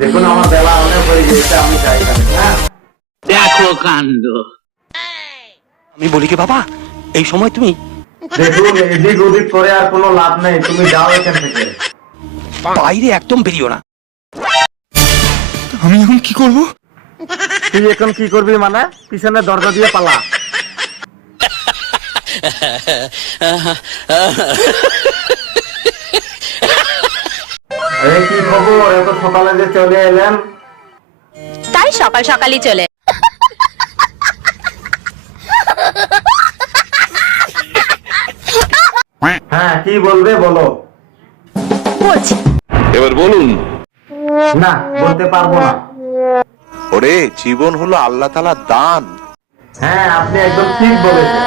দেখুন আমার বেলা অনেক হয়ে গিয়েছে, আমি যাই এখানে। হ্যাঁ, দেখো কাণ্ড। আমি বলি কি বাবা, এই সময় তুমি দেখুন এদিক ওদিক করে আর কোনো লাভ নেই, তুমি যাও এখান থেকে। বাইরে একদম বেরিও না। আমি এখন কি করব? তুই এখন কি করবি মানে? পিছনে দরজা দিয়ে পালা। এই কি খবর, এত সকালে যে চলে এলেন? তাই সকাল সকালই চলে। হ্যাঁ, কি বলবে বলো। বলছি এবার বলুন। না, বলতে পারবো না। ওরে জীবন হলো আল্লাহ তাআলার দান। হ্যাঁ, আপনি একদম ঠিক বলেছেন।